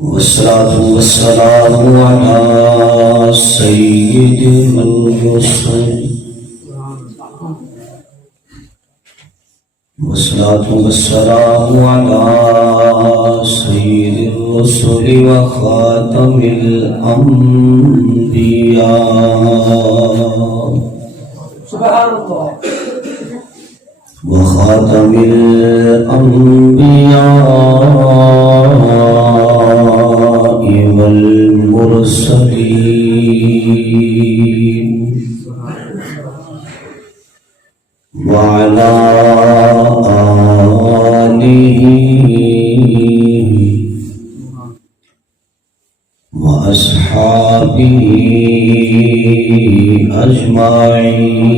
والصلاة والسلام على سيد الرسل والصلاة والسلام على سيد الرسل وخاتم الأنبياء سبحان الله وخاتم الأنبياء والمرسلين وعلى آله وأصحابه أجمعين.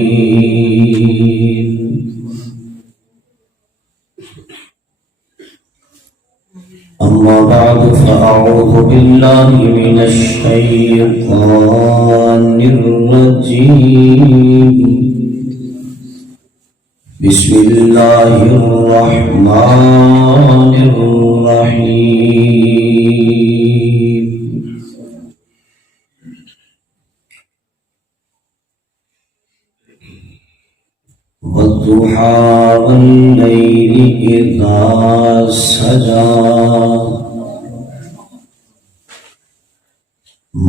أما بعد فأعوذ بالله من الشيطان الرجيم. بسم الله الرحمن الرحيم. والضحى والليل إذا سجى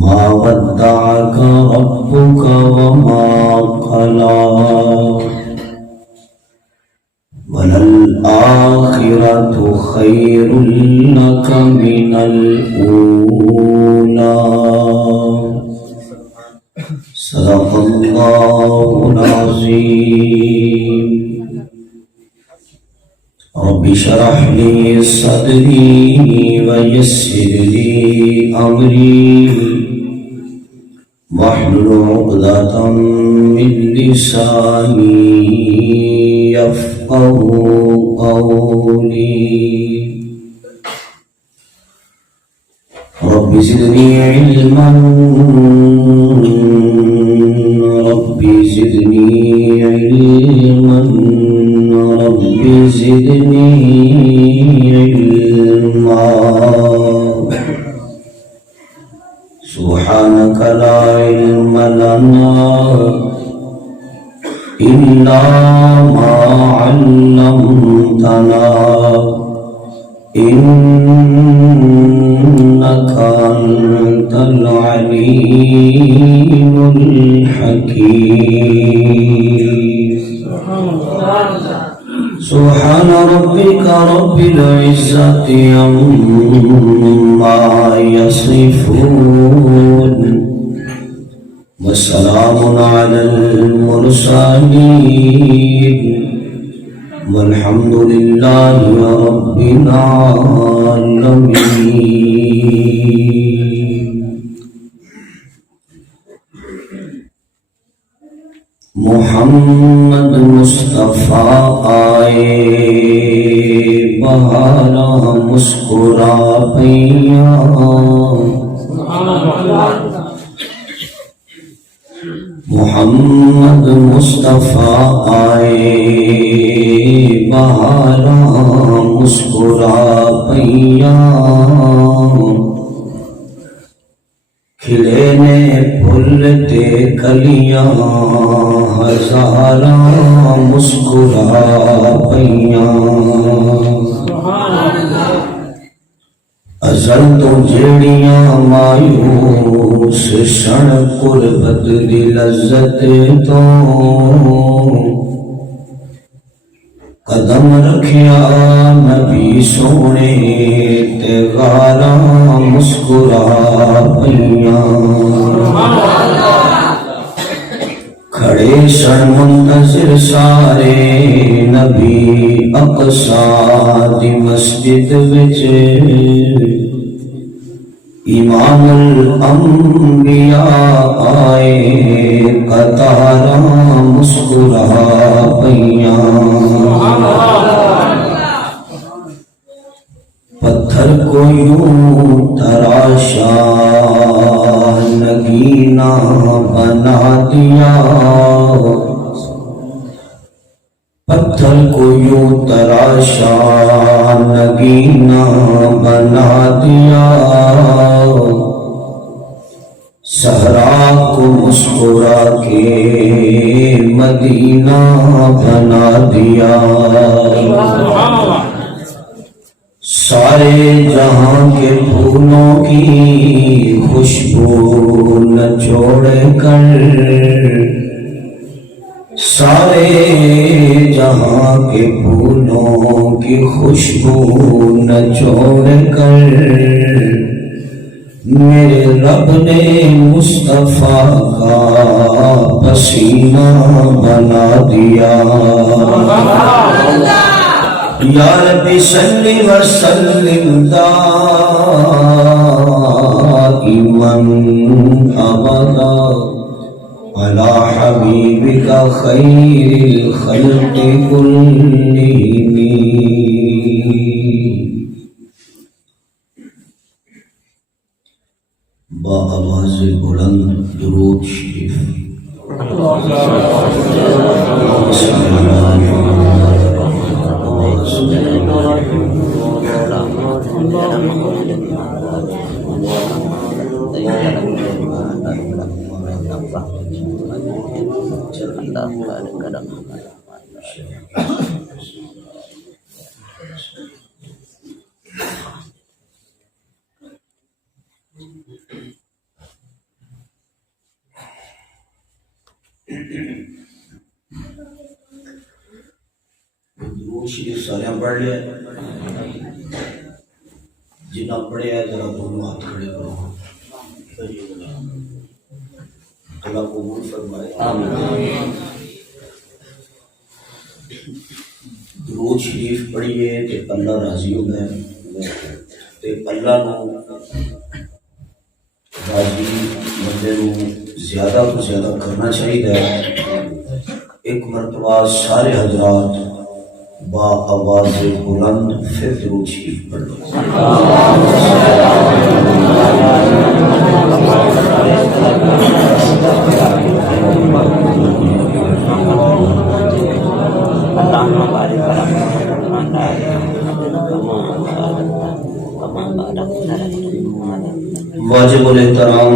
ما ودعك ربك وما قلى وللآخرة خير لك من الأولى. صدق الله العظيم. رب اشرح لي صدري ويسر لي أمري واحلل عقدة من لساني يفقهوا قولي. رب زدني علما رب زدني علما رب زدني علما. سبحانك لا علم لنا إلا ما علمتنا إنك أنت العليم الحكيم. سبحان ربك رب العزة عما يصفون وسلام على المرسلين والحمد لله رب العالمين. محمد مصطفیٰ آئے بہارا مسکرا پیا. محمد مصطفیٰ آئے بہارا مسکرا پیا. کھلے نے پھول تے کلیاں ہزاراں مسکرا پئیاں. ازل تو جیڑیاں مایوس سن قربت دی لذت تو قدم رکھیا نبی سونے تے غاراں مسکرا پئیاں. کھڑے سن منتظر سارے نبی اقصیٰ دی مسجد وچ. امام الانبیاء آئے قطاراں مسکرا پئیاں. پتھر کو یوں تراشا نگینا بنا دیا. پتھر کو یوں تراشا نگینا بنا دیا. صحرا کو مسکرا کے مدینہ بنا دیا، سارے جہاں کے پھولوں کی خوشبو نہ چھوڑ کر، سارے جہاں کے پھولوں کی خوشبو نہ چھوڑ کر، میرے رب نے مصطفیٰ کا پسینہ بنا دیا۔ یا رب صلی وسلم دائما ابدا علی حبیبک خیر الخلق کلہم۔ با آواز بلند درود شریف۔ درود شریف سارے پڑھ لیا، جنہ پڑھیا ذرا دونوں ہاتھ کھڑے کرو، اللہ قبول فرمائے۔ درود شریف پڑھیے تے اللہ راضی ہوتا ہے، تے اللہ نو راضی بندے نو زیادہ تو زیادہ کرنا چاہیے۔ ایک مرتبہ سارے حضرات با آواز بلند پھر درود شریف پڑھ لو۔ واجب الاحترام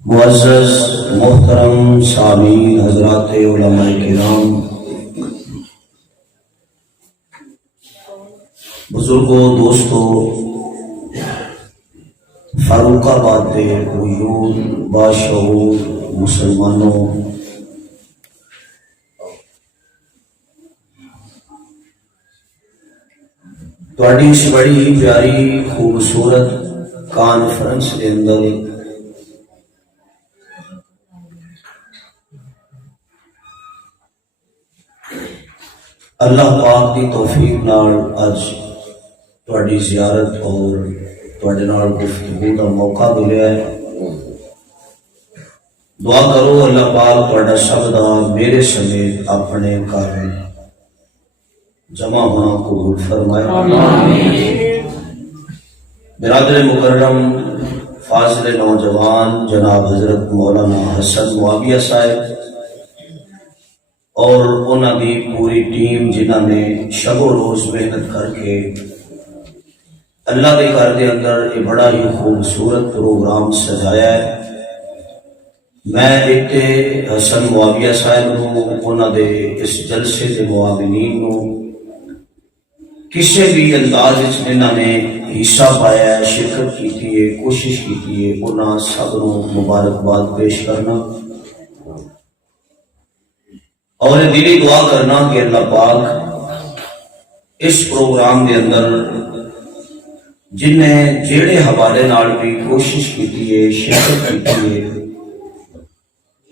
معزز محترم سامعین حضرات علماء کرام، بزرگوں، دوستوں، فاروق آباد کے قیور باشعور مسلمانوں، تواڈی اس بڑی پیاری خوبصورت کانفرنس کے اندر اللہ پاک کی توفیق نال اج تواڈی زیارت اور تواڈے نال گفتگو کا موقع ملیا ہے۔ دعا کرو اللہ پاک تواڈا سب دا میرے سمیت اپنے گھر جمع ہونا قبول فرمائے۔ برادر مکرم فاضل نوجوان جناب حضرت مولانا حسن معاویہ صاحب اور انہوں دی پوری ٹیم جنہوں نے شب و روز محنت کر کے اللہ کے گھر کے اندر یہ بڑا ہی خوبصورت پروگرام سجایا ہے۔ میں ایک حسن معاویہ صاحب نو، انہوں دے اس جلسے کے معاونین نو کسی بھی انداز جنہوں نے حصہ پایا ہے، شرکت کی ہے، کوشش کی ہے، انہوں سب نو مبارکباد پیش کرنا اور دلی دعا کرنا کہ اللہ پاک اس پروگرام کے اندر جنہیں جیڑے حوالے نال بھی کوشش کی ہے، شرکت کی ہے،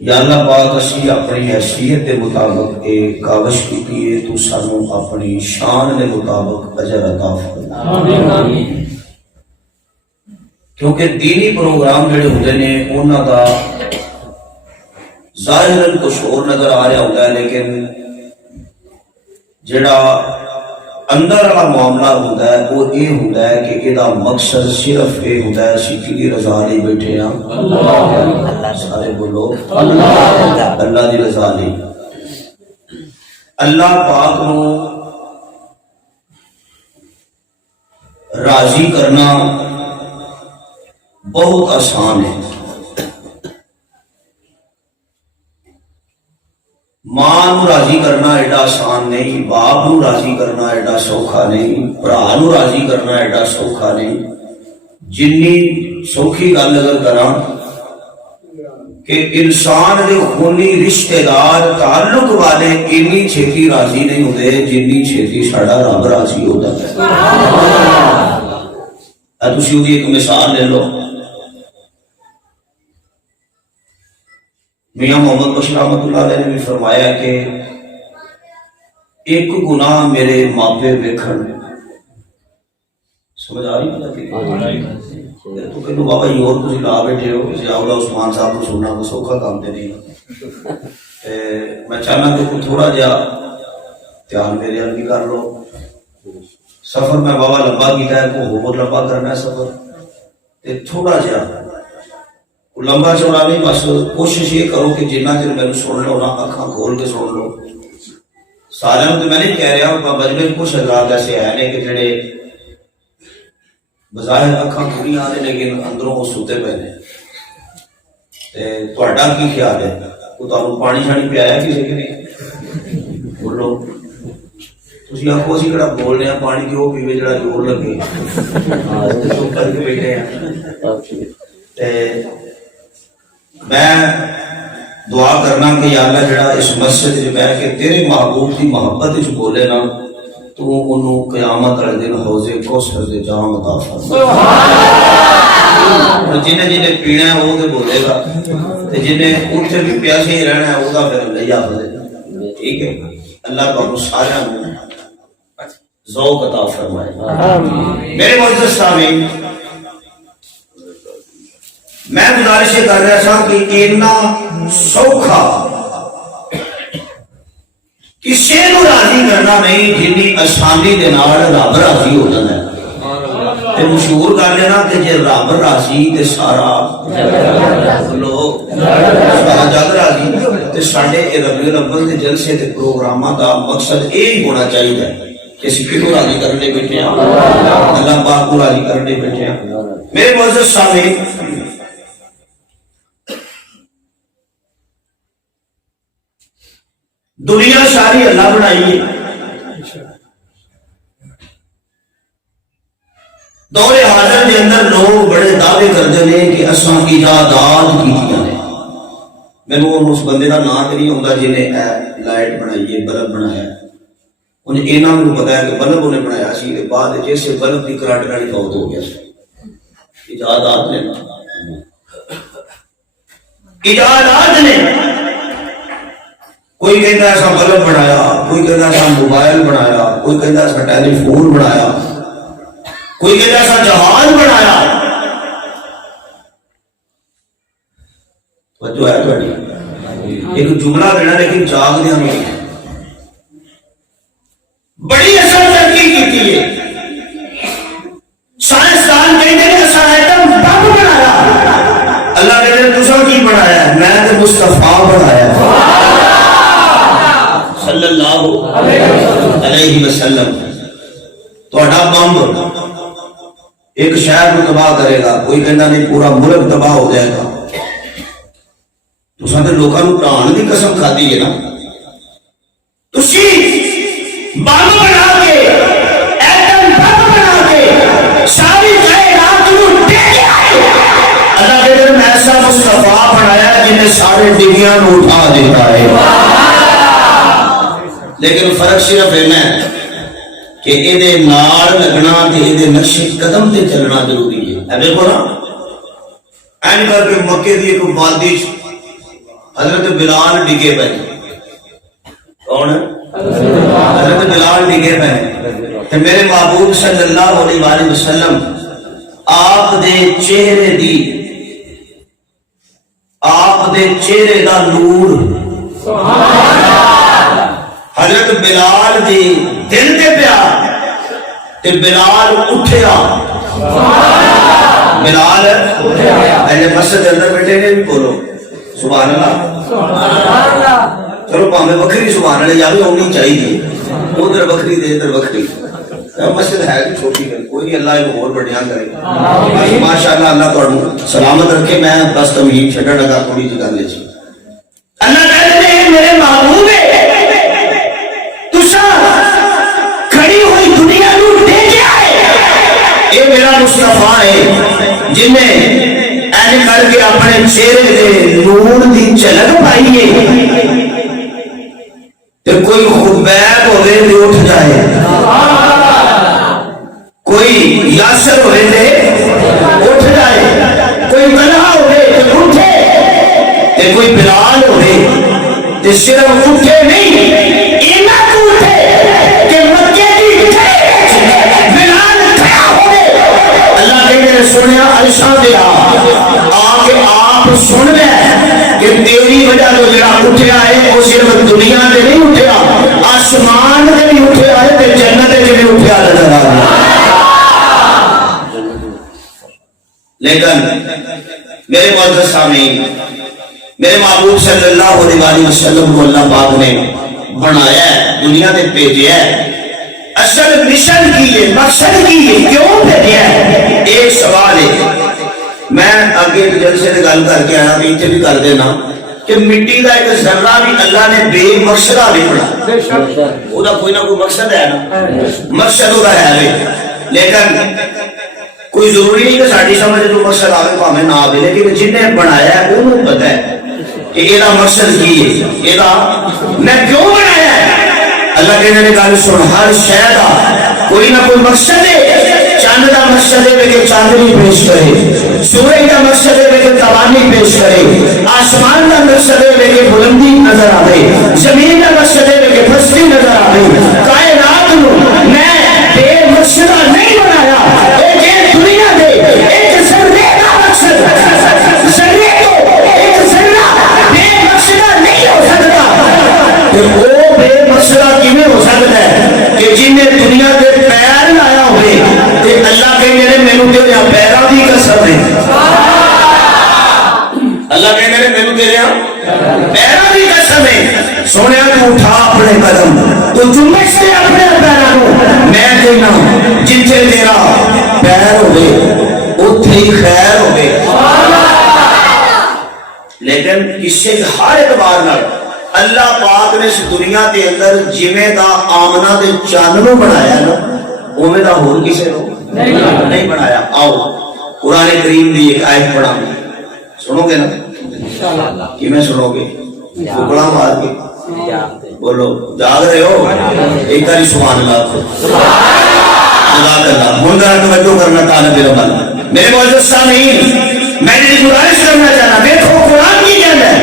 یا اللہ پاک اسی اپنی حیثیت کے مطابق ایک کاوش کی ہے، تو سانو اپنی شان کے مطابق اجر عطا فرما۔ کیونکہ دینی پروگرام جڑے ہوتے ہیں انہوں کا ظاہراً کچھ اور نظر آ رہا ہوتا ہے، لیکن جڑا اندر والا معاملہ ہوتا ہے وہ یہ ہوتا ہے کہ یہ مقصد صرف یہ ہوتا ہے اسی کی رضا لئی بیٹھے ہیں۔ سارے بولو اللہ دی رضا لئی، اللہ پاک نو راضی کرنا، بہت آسان ہے. ماں نو راضی کرنا ایڈا آسان نہیں، باپ نو راضی کرنا ایڈا سوکھا نہیں، بھرا نو راضی کرنا ایڈا سوکھا نہیں. جنی سوکھی گل اگر کراں کہ انسان دے خونی رشتہ دار تعلق والے اتنی چھیتی راضی نہیں ہوتے جنی چھیتی ساڈا رب راضی ہوتا ہے. تسی دی ایک مثال لے لو. میاں محمد بشیر رحمۃ اللہ علیہ نے بھی فرمایا کہ ایک گناہ میرے ماپے ویکھن. سمجھ آ رہی تو کہ بابا جی اور تسی لا بیٹھے ہو ضیاء عثمان صاحب کو سننا کو سوکھا کام تے نہیں. میں چاہنا کہ تھوڑا جہا دھیان میرے حل بھی کر لو. سفر میں بابا لمبا کیتا ہے کو بہت لمبا کرنا ہے سفر تے تھوڑا جہا لمبا چوڑا نہیں، بس کوشش یہ کرو کہ جنہ چر میرے سن لو نا اکھاں کھول کے سن لو. سارے تو میں نہیں کہہ رہا، مجمع کچھ حضرات ایسے ہیں کہ جڑے بظاہر اکھاں کھلیاں نے لیکن اندروں وہ سوتے پے نے. تہاڈا کی خیال ہے؟ وہ تمہیں پانی شانی پیا کسی کے نہیں؟ بولو. تسی آخو اسی کہڑا بول رہے ہیں پانی کیوں پیوے جڑا زور لگے چپ کر کے بیٹھے ہیں. میں دعا کرنا کہ یا اللہ جڑا اس مسجد میں بیٹھ کے تیرے محبوب کی محبت وچ بولے نا تو انہوں قیامت والے دن حوض کوثر دے جام عطا فرما. جنہیں جنہیں پینا ہے وہ تے بولے گا تے جنہیں اوتھے بھی پیاسے ہی رہنا ہے وہ دا پھر لیا دے. ٹھیک ہے، اللہ کو سارے ذوق عطا فرمائے. میرے معزز سامعین، میں گزارش کر رہا تھا کہ اتنا سوکھا کسی کو راضی کرنا نہیں جنی آسانی دے نال رب راضی ہو جانا ہے. تے مشہور کر لینا کہ جے رب راضی تے سارا لوگ سارا جگ راضی. تے ساڈے ربیع الاول دے جلسے تے پروگراماں دا مقصد یہی ہونا چاہیے کہ اسی کو راضی کرنے بیٹھے ہیں، اللہ پاک کو راضی کرنے بیٹھے ہیں. میرے معزز سامعین، دنیا ساری اللہ بنائی ہے. دور حاضر کے اندر لوگ بڑے دعوے کرتے ہیں کہ اساں ایجادات کیتیاں نے. مینوں اس بندے کا نام نہیں آتا جنہیں لائٹ بنائی ہے، بلب بنایا. انہیں اینا مینوں پتا ہے کہ بلب انہیں بنایا سی تے بعد جیسے بلب کی کرنٹ نال فوت ہو گیا سی. ایجادات نے ایجادات نے کوئی کہتا ایسا بلب بنایا، کوئی کہتا ایسا موبائل بنایا، کوئی کہتا ایسا ٹیلی فون بنایا، کوئی کہتا ایسا جہاز بنایا. توجہ ہے تھوڑی؟ ایک جملہ دینا لیکن جاگ دیا نہیں. بڑی اصل ترقی کی ہے. سائنسدان کہتے ہیں ایسا ایٹم بم بنایا. اللہ کہتے ہیں دوسرا کی بنایا ہے؟ میں تو مصطفیٰ بنایا صلی اللہ علیہ وسلم. تہاڈا بم ایک شہر کو تباہ کرے گا، کوئی کہنا نہیں پورا ملک تباہ ہو جائے گا. تساں تے لوکاں نوں پڑھان دی قسم کھادی ہے نا. تسی بم بنا کے ایٹم بم بنا کے ساری کائنات نوں ڈگیا. اللہ کہتے ہیں میں ایسا مصطفیٰ بنایا جنہیں سارے ڈگیاں نوں اٹھا دیتا ہے. لیکن فرق صرف ہے کہ یہ نال لگنا تے یہ نقش قدم تے چلنا ضروری ہے. دیکھو نا این کر کے مکے دی ایک وادی حضرت بلال ڈگے پے. کون؟ حضرت بلال ڈگے پے. تے میرے محبوب صلی اللہ علیہ وآلہ وسلم آپ دے چہرے دا نور حضرت بلال دی دل تے پیا تے بلال اٹھیا. بلال اہل مسجد کے اندر بیٹھے نے بھی بولو سبحان اللہ. چلو پاویں وکری سبحان اللہ یا بھی ہونی چاہیے. ادھر بکری دے ادھر بکری. مسجد ہے بھی چھوٹی ہے، کوئی نہیں، اللہ کو اور بڑھیا کرے ماشاءاللہ، اللہ تھانوں سلامت رکھے۔ میں بس تمہید چھڈن لگا تھوڑی جی گل ہے جی۔ اللہ کہتے ہیں میرے محبوب تساں کھڑی ہوئی دنیا نو دیکھیا ہے، اے میرا مصطفیٰ ہے جن نے این کر کے اپنے چہرے دے نور دی جھلک پائی ہے، تے کوئی خبیب ہوئے تے اٹھ جائے، کوئی یاسر ہوئے تے اٹھ جائے، کوئی طلحہ ہوئے تے اٹھے، تے کوئی بلال ہوئے تے صرف اٹھے نہیں، اینا تو اٹھے کہ مکے دی اٹھے بلال کھڑا ہوئے۔ اللہ نے میرے سنیا عرشاں دے آکے آپ سن لے کہ تیری وجہ تو جڑا اٹھیا ہے وہ صرف دنیا دے نہیں اٹھیا، آسمان دے بھی اٹھیا ہے تے جنت دے بھی اٹھیا نظر آ رہا۔ لیکن میرے معزز سامعین، میرے محبوب صلی اللہ علیہ وسلم کو اللہ پاک نے بنایا ہے، دنیا میں بھیجا ہے، اصل مشن کی ہے، مقصد کی ہے، کیوں بھیجا ہے؟ ایک سوال ہے، میں آگے جلسے سے گل کر کے آیا کہ اتنے بھی کر دینا کہ مٹی کا ایک ذرہ بھی اللہ نے بے مقصدہ نہیں بنا، وہ کوئی نہ کوئی مقصد ہے نا، مقصد وہ ہے، لیکن کوئی ضروری نہیں کہ ساری سمجھ جو مقصد آگے پاہمیں نہ آگے، لیکن جنہیں بنایا ہے انہوں پتہ ہے کہ یہ مقصد کی ہے، یہ میں کیوں بنایا ہے۔ اللہ کے نے کہا سن، ہر شے کا کوئی نہ کوئی مقصد ہے۔ چاند کا مقصد ہے کہ چاندنی پیش کرے، سورج کا مقصد ہے کہ توانی پیش کرے، آسمان کا مقصد ہے کہ بلندی نظر آئے، زمین کا مقصد ہے کہ پھسلی نظر آئے۔ کائنات میں بے مقصدہ نہیں بنایا، ایک دنیا دے ایک ذرے کا مقصد، ذرے کو ایک ذرہ بے مقصدہ نہیں ہو سکتا۔ وہ بے مقصدہ کیویں ہو سکتا ہے کہ جن نے دنیا کے پیر لایا ہوئے، اللہ کے میرے مینو تیرے پیروں کی قسم ہے، اللہ کے میرے مینو تیرے پیروں کی قسم ہے، سونے تو اٹھا اپنے قدم، تو جمعش سے اپنے پیروں میں کہنا جتھے تیرا پیر ہوئے اتھے ہی خیر ہوئے۔ لیکن کسے ہر اعتبار نال اللہ پاک نے اس دنیا کے اندر جویں دا آمنہ دے چانوں بنایا نا، اوویں دا ہور کسے نو نہیں بنایا۔ آؤ قرآن کریم دی ایک آیت پڑھا، سنو گے نا؟ کہ میں سنو گے ٹکڑا مار کے بولو، جاگ رہے ہو؟ ایک بار سبحان اللہ، جزاک اللہ۔ ہن ذرا توجہ کرنا طالب علم، میرے معزز سامعین، میں نے گزارش کرنا چاہتا، دیکھو قرآن کی کیا ہے۔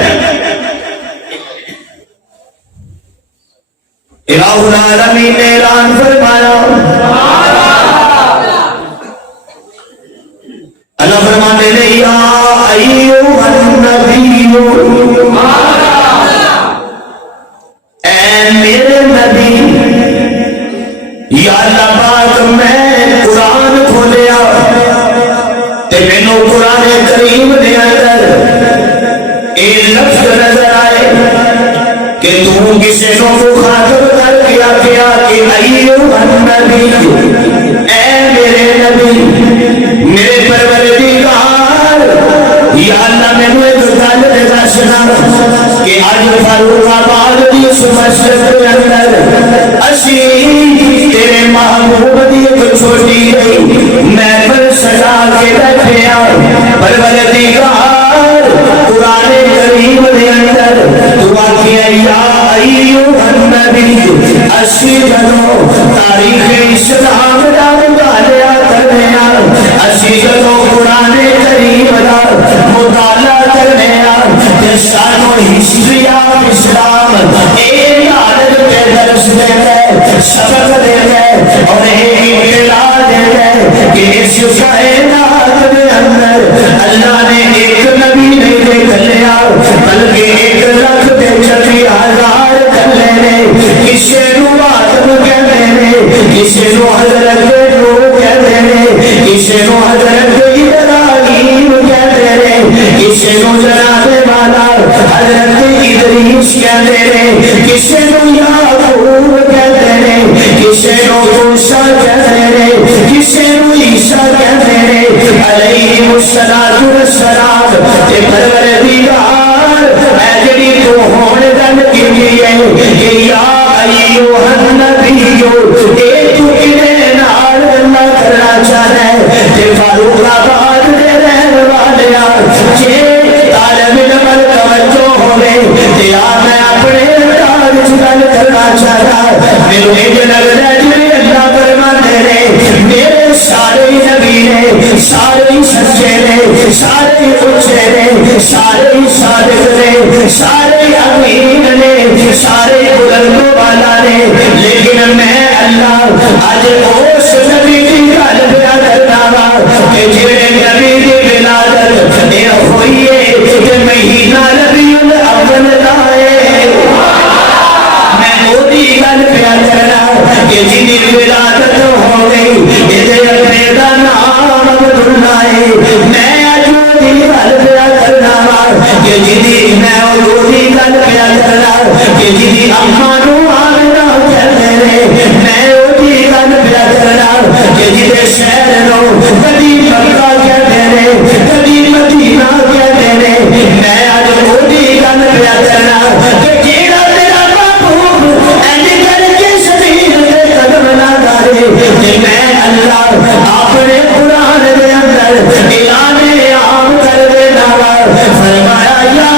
الہ العالمین نے اعلان فرمایا، اللہ فرماتے ہیں یا ایھا النبی، اے میرے نبی، یا اللہ پاک میں قرآن کھولیا تے مینوں قرآن کریم دے اندر ایک لفظ نظر آئے کہ تو کسے کو مخاطب کر کے آخیا کہ ایھا النبی، اے میرے نبی، میرے پروردگار، یا اللہ میں نے ایک گل دسنا کہ اج فاروق آباد دی اس مسجد کے اندر اسی تیرے محبوب دی ایک چھوٹی گئی محفل سجا کے بیٹھے ہیں، پروردگار قرآن کریم دے اندر تو آخیا یا ایھا النبی، اسی جدوں تاریخ اسلام دا مطالعہ کرنے اسی جدوں قرآن کریم دا مطالعہ کرنے تے سانو ہسٹری آف اسلام اے عادت کے درس دے سبق دے اور ایک اطلاع دے کہ اس کائنات کے اندر اللہ نے ایک نبی نہیں نکلیا بلکہ 1,40,000 کلے نے، کسے نو آدم کہتے ہیں، کسے نو حضرت نوح کہتے ہیں، کسے نو حضرت ابراہیم کہتے ہیں، کسے نو جناب والا حضرت ادریس کہتے ہیں، کسے نو یعقوب کہتے ہیں، کسے نو موسیٰ کہتے ہیں کسے نو عیسیٰ کہتے ہیں علیہ الصلوۃ والسلام تے پروردگار اے جڑی تو ہون گل کیتی ہے کہ یا ایھا النبی اے تو کنے نال اللہ کرنا چاہتا ہے تے فاروق آباد دے رہن والیا جے طالب علم توجہ ہوے تے میں اپنے انداز وچ گل کرنا چاہتا میرے انج لگدا جے اللہ فرماندے نے میرے سارے نبی نے سارے سچے نے سارے اچھے نے سارے صادق نے سارے امین نے سارے بلند والا نے لیکن میں اللہ اج اس نبی کی گل بیان کرنا وا کہ جڑے نبی دی ولادت اے ہوئی ہے کہ مہینہ ربیع الاول دا ہے میں وہی گل بیان کرنا کہ جن دی ولادت ہو گئی اے اپنے دا نام عبداللہ ہے میں اج وہی گل بیان کرنا وا کہ جی میں وہی گل بیان کرنا کہ جی اما نو آمنہ کہتے ہیں میں وہی گل بیان کرنا کہ جی شہر نو کبھی مکہ کہتے ہیں کبھی مدینہ کہتے ہیں میں اج وہی گل بیان کرنا کہ جیڑا تیرا محبوب اینج کر کے زمین تے قدم نہ ڈالے کہ میں اللہ اپنے قرآن دے اندر اعلان عام کر دینا وا فرمایا یا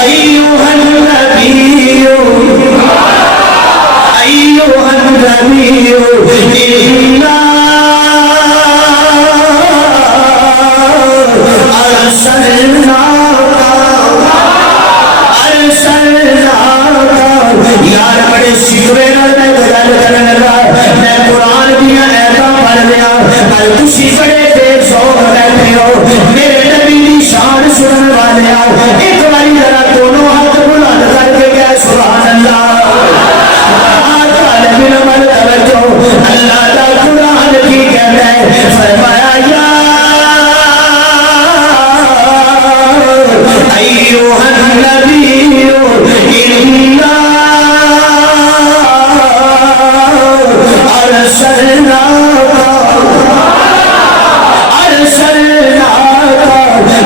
ایھا النبی ایھا النبی انا یار بڑے شکوے نال میں گل کرن لگا میں قرآن دیاں آیاتاں پڑھ لیا پر تسی بڑے بے ذوق بیٹھے ہو میرے نبی دی شان سنن والے ایک باری ذرا دونوں ہاتھ بلند کر کے کہہ سبحان اللہ اللہ دا قرآن کی کہتا ہے فرمایا یا ایھا النبی انا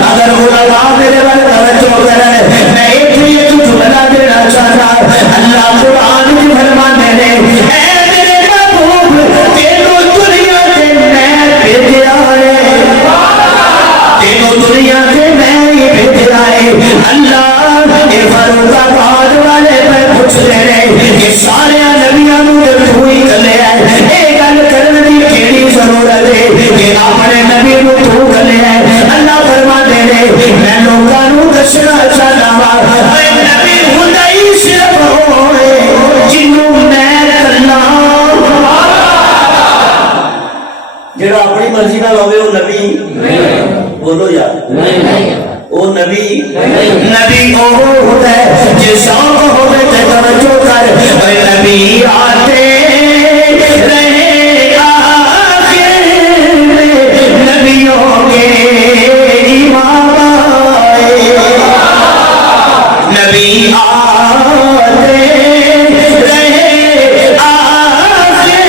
اگر علماء میرے بارے توجہ کریں میں ایک جملہ دینا چاہتا اللہ قرآن کی فرمانے نے اے میرے محبوب تینوں دنیا کے میں بھیجا ہے تینوں دنیا کے میں ہی بھیجا ہے اللہ اے فاروق آباد والے میں پوچھ لے رہے کہ سارے نبیوں نو تو ہی کلے ہے اے گل کرنے دی کیڑی ضرورت ہے کہ اپنے نبی نو تو کلے ہے اللہ فرماتے ہیں میں لوگاں نو دسنا چاہتا وا اے نبی ہوندا ہی صرف ہوئے جنوں میں کلا جڑا اپنی مرضی نال ہوے او نبی نہیں بولو یار نہیں او نبی نبی او ہوتا ہے جے شوق ہوے تے توجہ کر اے نبی آتے رہے آخر میں نبیوں کے امام آئے نبی آتے رہے آخر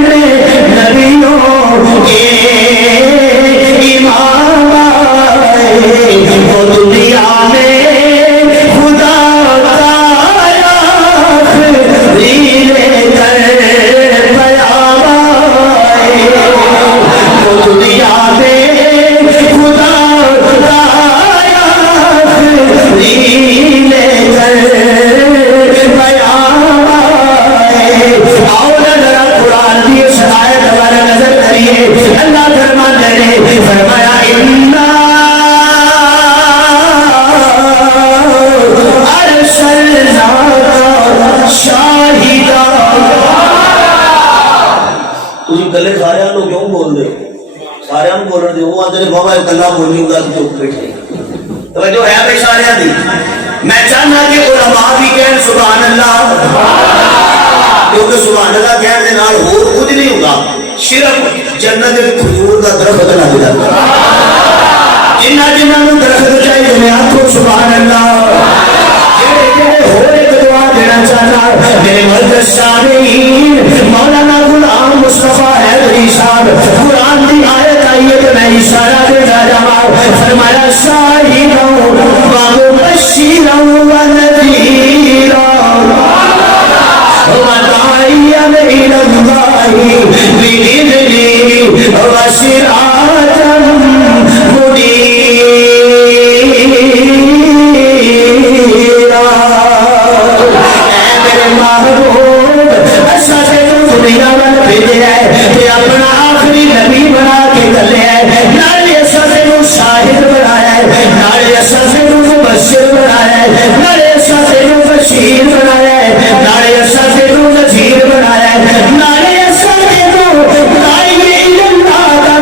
میں نبیوں کے امام آئے وہ دنیا میں خدا کا آخری لے کر پیام آئے وہ دنیا میں خدا کا آخری لے کر پیام آئے آؤ ذرا قرآن کی اس آیت پر نظر کریے اللہ فرماتے ہیں فرمایا انا ارسلناک شاہدا تسی گلے سارے نو کیوں بول دے سارے نو بولن دے وہ اندر بابا کلا بولی ہوندا سی چپ بیٹھے توجہ ہے بھائی سارے دی میں چاہنا کہ علماء بھی کہیں سبحان اللہ کیونکہ سبحان اللہ کہنے دے نال اور کچھ نہیں ہوگا صرف جنت کے کھجور کا درخت لگ جاتا جنہ جنہوں نے درخت چاہیے میں آخو سبحان اللہ جڑے جڑے ہو ایک دعا دینا کرنا چاہتا میرے مرد سامعین مولانا غلام مصطفیٰ حیدری صاحب قرآن کی آیت آئی ہے کہ میں اشارہ دیتا جاؤں فرمایا شاہداً ومبشراً ونذیراً وداعيا إلى الله بإذنه وسراجا منيرا میرے محبوب ایسا دنیا میں بھیجے ہے اپنا آخری نبی بنا کے چلے نالے ایسا شاہد بنایا ہے نالے ایسا مبشر بنایا ہے نالے ایسا بشیر بنایا ہے نالے ایسا نذیر بنایا ہے نالے ایسا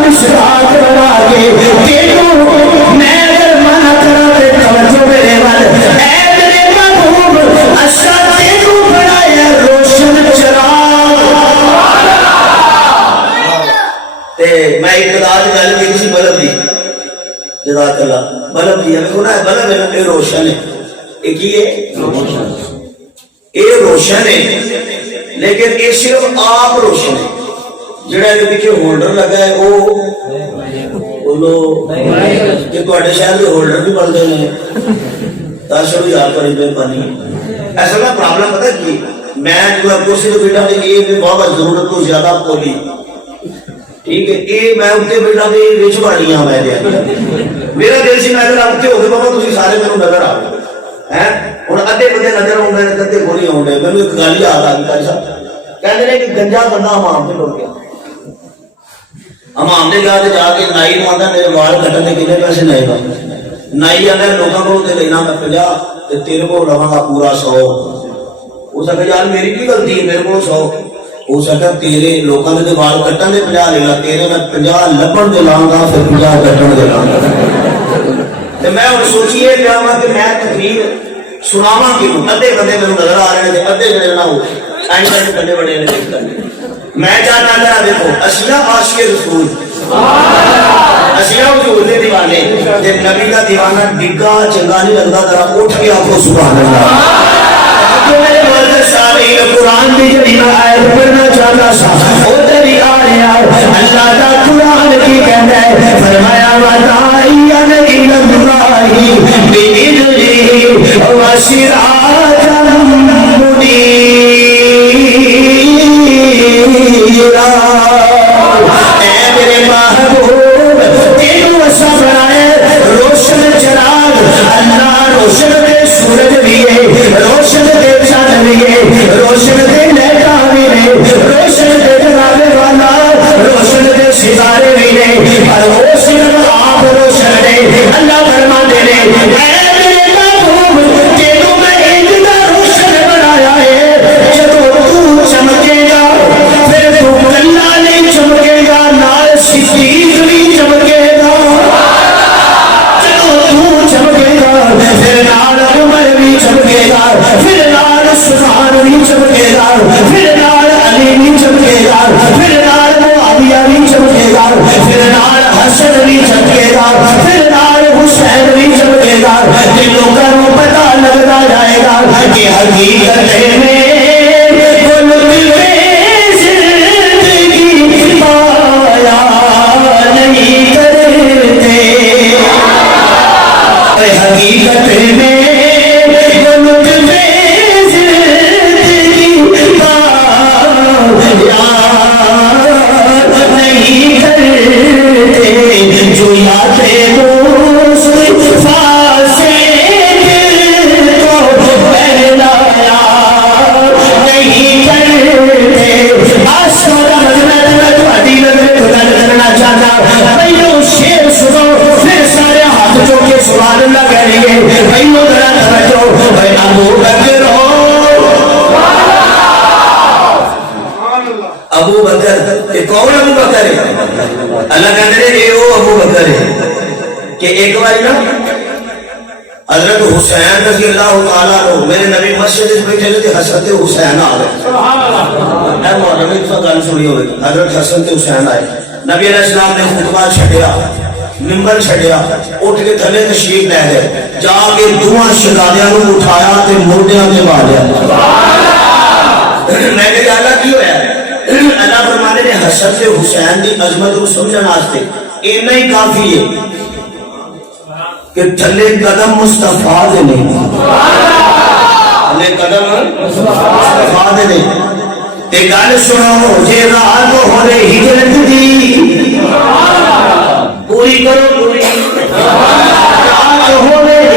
مشراق بنا کے تینوں میں اگر منع کرا تے توجہ میرے وال اے میرے محبوب اچھا تینوں بنایا روشن چراغ تے میں اقتدار گل کی سی بلب دی جزاک اللہ بلب دی دیکھو نا بلب ہے روشن ہے یہ کی ہے یہ روشن ہے لیکن یہ صرف آپ روشن ہے جڑا یہ پیچھے ہولڈر لگا ہے وہ بولو کہ تواڈے شہر کے ہولڈر بھی بنتے ہیں 10,000 پر روپے پانی ایسا نا پرابلم پتہ کی میں جو کرسی پہ بیٹھا ہوں یہ بابا ضرورت تو زیادہ کھولی ٹھیک ہے یہ میں اتنے بیٹھا تو یہ وچ بڑی ہوں میں میرا دل سی میں اتنے ہوتے بابا تھی سارے میرے نظر آ گئے ہوں ادھے بندے نظر آؤں نے کدے کو نہیں آؤں میرے ایک گل یاد آ گئی کاری صاحب کہتے ہیں کہ گنجا بندہ حمام سے ٹر گیا حمام نے گیا جا کے نائی نو آتا میرے وال کٹن کے کتنے پیسے لے گا نائی آتا لوگوں کو لینا میں 50 تیرے کو رہا گا پورا 100 ہو سکے یار میری کی غلطی ہے میرے کو 100 ہو سکتا تیرے لوگوں نے وال کٹن کے 50 لے گا تیرے میں 50 لبن دے لاؤں گا پھر 50 کٹن دے لاؤں گا میں ہوں سوچیے پیا کہ میں تقریر سناواں کیوں ادھے بندے میرے نظر آ رہے ہیں ادھے جڑے نہ ہو سائنس بڑے بڑے میں چاہتا ذرا دیکھو اشیا عاشق رسول اشیا حضور دے دیوانے جے نبی دا دیوانہ ڈگا چنگا نہیں لگدا ذرا اٹھ کے آکھو سبحان اللہ جو میرے مرد سارے قرآن دی جڑی میں آیت پڑھنا چاہتا سا او تیری آ رہا اللہ دا قرآن کی کہندا ہے فرمایا وداعیا الی اللہ بإذنہ وسراجا منیرا اے میرے محبوب تینوں ایسا بنائے روشن چراغ اللہ روشن دے سورج بھی ہے روشن دے چاند بھی ہے روشن دے لیٹا بھی ہے روشن دے جنابے والا روشن دے ستارے بھی ہے پر وہ صرف آپ روشن دے اللہ فرماتے ہیں اے میرے محبوب تینوں میں اتنا روشن بنایا ہے جب تو چمکے گا پھر تو کلا نہیں چمکے گا نال صدیق نہیں چمکے گا جب تو چمکے گا پھر نال عمر بھی چمکے گا پھر نال عثمان بھی چمکے گا پھر نال علی بھی چمکے گا پھر نال معاویہ بھی چمکے گا پھر نال حسن بھی چمکے گا پھر نال حسین بھی چمکے گا جن لوگوں کو پتہ لگتا جائے گا کہ حقیقت میں حقیقت میں نہیں کرتے جو یادیں سبحان اللہ کہہ رہی ہے بھائیو ذرا توجہ بھائی ابو بکر ابو بکر یہ کون ابو بکر ہے اللہ کہتے ہیں یہ وہ ابو بکر ہے کہ ایک بار نا حضرت حسین رضی اللہ تعالیٰ عنہ میرے نبی مسجد میں بیٹھے تھے حضرت حسین آ گئے سبحان اللہ اے مولانا نے تو گل سنی ہوگی حضرت حسن تے حسین آئے نبی علیہ السلام نے خطبہ چھڑیا ممبر چھڑیا اٹھ کے تھلے تشریف لے گئے جا کے دواں شہزادیاں نو اٹھایا تے موڈیاں تے ماریا میں نے کہا اللہ کی ہویا اللہ فرمانے نے حسن سے حسین دی عظمت کو سمجھن واسطے اتنا ہی کافی ہے کہ تھلے قدم مصطفیٰ دے نہیں تھلے قدم مصطفیٰ دے نہیں تے گل سنو جے رات ہو رہی ہجرت دی پوری کرو پوری رات ہو رہی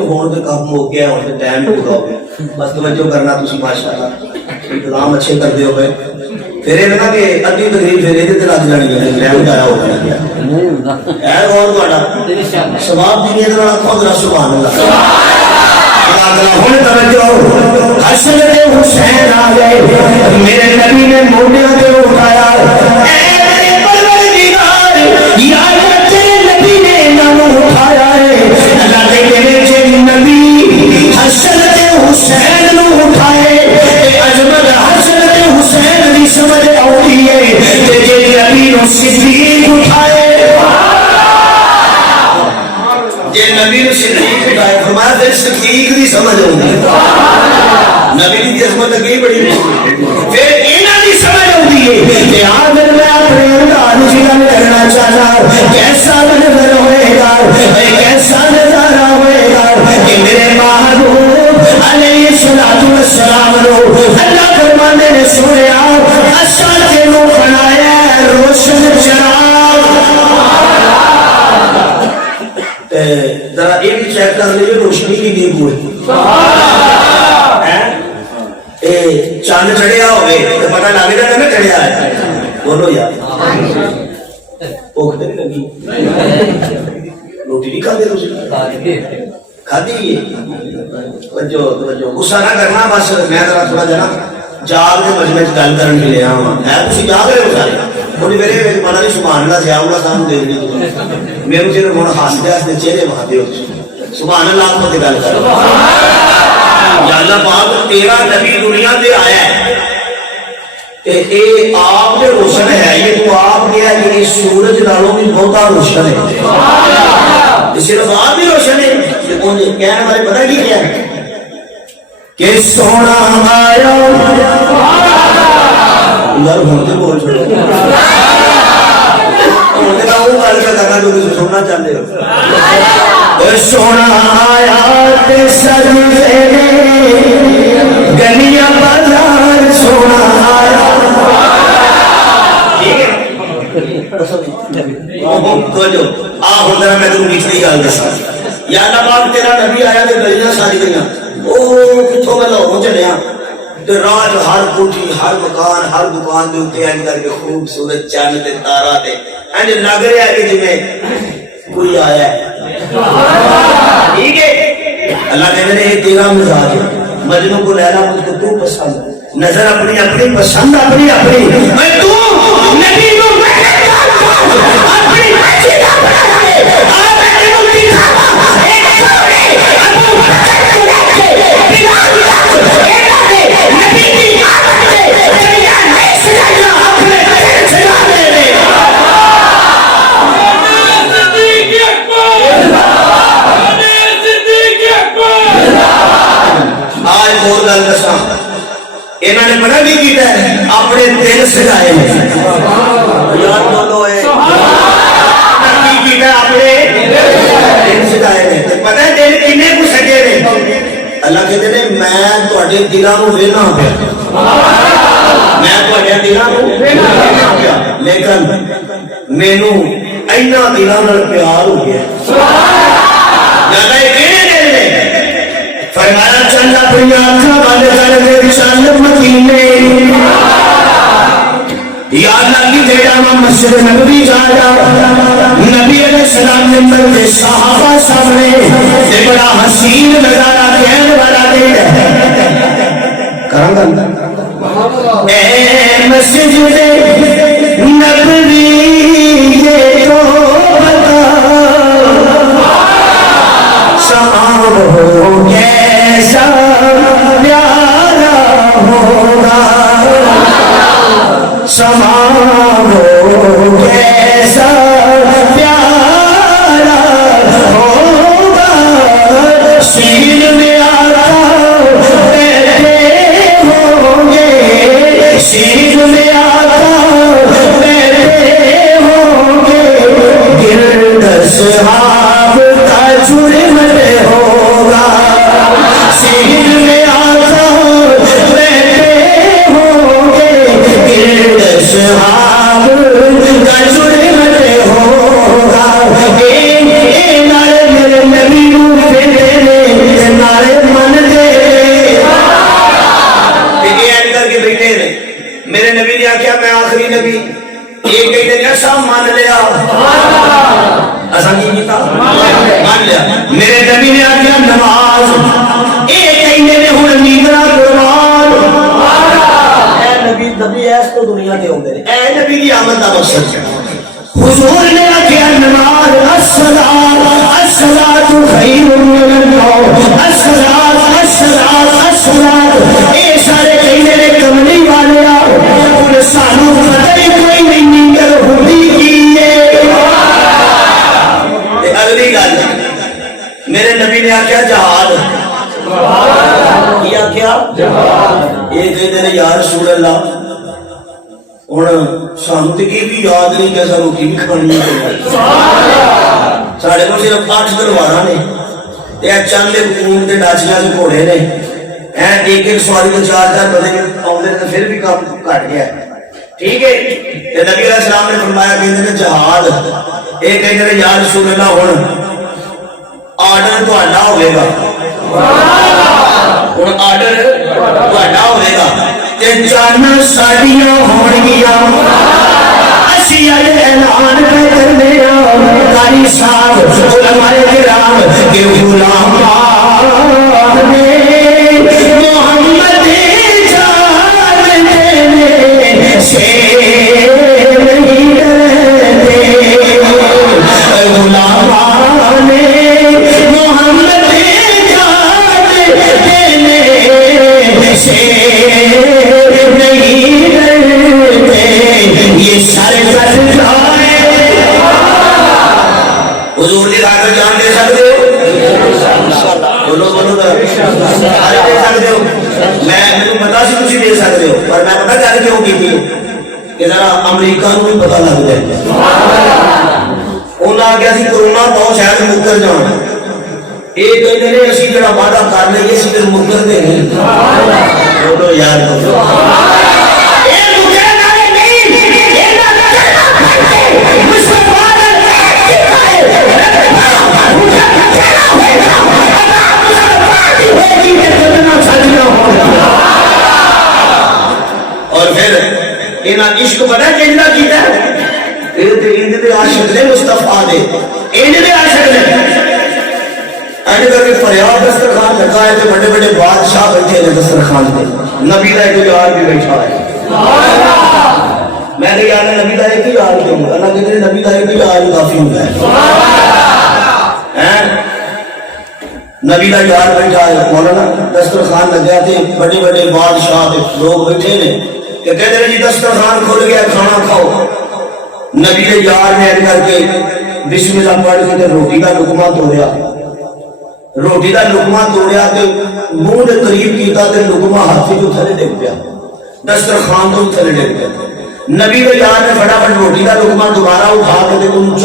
ہون دے کام ہو گیا ہون دے ٹائم پورا ہو گیا بس توجہ کرنا تسی ماشاءاللہ انتظام اچھے کر دے ہو گئے پھر یہ نا کہ ادھی تقریب پھر یہ لگ جانی ہے ٹائم جایا ہو گیا ہے غور تہاڈا ثواب دی نیت نال آکھو ذرا سبحان اللہ ہن توجہ حسن تے حسین آ گئے میرے نبی نے موڈیاں تے اٹھایا اے میرے پروردگار یا تیرے نبی نے انہاں اٹھایا ہے اللہ دے میرے نبی حسن تے حسین نو اٹھائے تے عظمت حسن تے حسین دی سمجھ آئی ہے تے جے نبی نو صدیق اٹھائے جے نبی نو صدیق اٹھائے فرمایا پھر صدیق دی سمجھ آؤندی نبی دی عظمت اگے بڑی پھر انہاں دی سمجھ آؤندی ہے تے آج میں اپنے انداز جان کرنا چاہتا کیسا منظر ہوئے گا کیسا نظارہ ہوئے گا کہ میرے محبوب علیہ الصلوۃ والسلام نو اللہ فرمانے نے سنیا اساں تینو بنایا روشن چراغ ذرا یہ بھی چیک کر لیجیے روشنی کی نہیں ہوئی چاند چڑھیا ہوئے تو پتہ لگ جائے نا چڑھیا ہے بولو یار بھوک نہیں لگی روٹی نہیں کھاتے تسی کھادی توجہ توجہ غصہ نہ کرنا بس میں ذرا تھوڑا جا نا جاگ کے مجمع وچ گل کرن کے لیے ہاں ہے تسی جاگ رہے ہو سارے تھوڑی میرے پتہ نہیں سبحان اللہ ضیاء اللہ صاحب دیکھ لی میرے چہرے ہن ہسدے ہسدے چہرے وہاتے ہو سبحان اللہ آپ کو گل کر یا اللہ پاک تیرا نبی دنیا تے آیا ہے تے اے آپ دے روشن ہے یہ تو آپ کیا ہے کہ سورج نالوں بھی بہت روشن ہے صرف آپ بھی روشن ہے کہنے والے پتہ کی کیا ہے کہ سونا آیا یار ہوتے بول چھوڑو ہوتے کا وہ گل کرنا جو تم سننا چاہتے ہو سونا آیا تے سجدے گلیاں بازار سونا آیا ٹھیک ہے تو جو آپ ذرا میں تمہیں پچھلی گل دسا یا اللہ پاک تیرا نبی آیا تے گلیاں ساری گلیاں او کتھوں میں لاہور چلیا تے راج ہر کوٹھی ہر مکان ہر دکان دے اوتے این کر کے خوبصورت چاند تے تارا تے این لگ رہا ہے کہ جویں کوئی آیا ہے ٹھیک ہے اللہ کہتے ہیں یہ تیرا مزاج ہے مجنوں کو لیلا مجھ کو تو پسند نظر اپنی اپنی پسند اپنی اپنی میں تو نبی کو محنت کرتا اپنی مسجد اپنا ہے اور میں تینوں دکھاوا ایک سونے ابو بکر کو رکھے بلال رکھے نبی کی آمد سے دریا نہیں سجایا اپنے دل سجا دے آج بہت گل دسا انہوں نے پتہ نہیں کیتا ہے اپنے دل سجائے ہیں یار بولو ہے کی کیتا اپنے دل سجائے ہیں پتہ ہے دل کنے کو سجے نے اللہ کہتے ہیں میں تواڈے دلاں نو ویلا پیا میں تواڈے دلاں نو ویلا پیا لیکن مینوں اینا دلاں نال پیار ہو گیا زیادہ کہنے دل نے فرمایا چند اپنی آنکھاں بند کر دے چند مدینے یا اللہ کی جگہ میں مسجد نبوی جایا نبی علیہ السلام نے مرد صحابہ سامنے سے بڑا حسین نظارہ کہنے والا دے کرم اے مسجد نبوی یہ تو بتا صحاب ہو کیسا پیارا ہوگا سما ہو آخیا میں آخری نبی یہ کہتے ہیں ایسا مان لیا ایسا کی کیتا مان لیا میرے نبی نے آخیا نماز یہ کہتے ہیں ہن نیندرا قربان اے نبی نبی ایس تو دنیا کے ہوندے نے اے نبی دی آمد دا مقصد حضور نے آخیا نماز الصلاۃ خیر من النوم الصلاۃ اے سارے کہندے نے کملی والے ہن سانو پتہ ہی کوئی نہیں نیندر ہوندی کی ہے تے اگلی گل میرے نبی نے آخیا جہاد کیا کیا جہاد یہ کہندے نے یا رسول اللہ ہوں سانو تو یہ بھی یاد نہیں کہ سانو کی بھی کھانی سارے کو صرف 8 تلوار نے چند اونٹ کے ڈاچیاں سے گھوڑے نے ایک ایک سواری کو 4 بندے آتے ہیں پھر بھی کام گھٹ گیا ٹھیک ہے نبی علیہ السلام نے فرمایا کہ جہاد یہ کہتے ہیں یا رسول اللہ ہوں آرڈر تہاڈا ہوئے گا ہوں آرڈر تہاڈا ہوئے گا جان ساڑیاں ہونگیاں اسی اعلان پہ کرنے قاری صاحب علماء کرام کہ غلام نے محمد جان دینے سے نہیں ڈرتے غلام نے محمد جان دینے سے حضور کی طاقت جان دے سکتے ہو بولو بولو دے سکتے ہو میں پتا سی تھی دے سکتے ہو پر میں پتا کر کیوں کی تھی کہ ذرا امریکہ کو بھی پتا لگ جائے انہوں نے آگیا سی کرونا تو شاید مکر جان یہ کہتے ہیں اسی جڑا وعدہ کر لئیے اسی پھر مکر دے نہیں بولو یار بولو اور پھر انہاں عشق پتہ کیسا کیتا ہے یہ تے عاشق نے مصطفیٰ دے انہاں دے عاشق نے ایسے کر کے فریاد دسترخوان لگا ہے تے بڑے بڑے بادشاہ بیٹھے ہیں دسترخوان پہ نبی کا ایک یار بھی بیٹھا ہے میں نے یار نبی کا ایک یار کیوں اللہ کہتے ہیں نبی کا ایک یار کافی ہوتا ہے نبی کا یار بیٹھا ہے مولانا دسترخوان لگا تھے بڑے بڑے بادشاہ لوگ بیٹھے نے کہ کہتے ہیں جی دسترخوان کھل گیا کھانا کھاؤ نبی کے یار نے کر کے بسم اللہ پڑھ کے روٹی کا لقمہ توڑیا روٹی کا لقمہ توڑیا تے منہ دے قریب کیتا تے لقمہ ہاتھ سے تھلے ڈگ پیا دسترخوان تو تھلے ڈگ پیا نبی کے یار نے فٹافٹ روٹی کا لقمہ دوبارہ اٹھا کے انہوں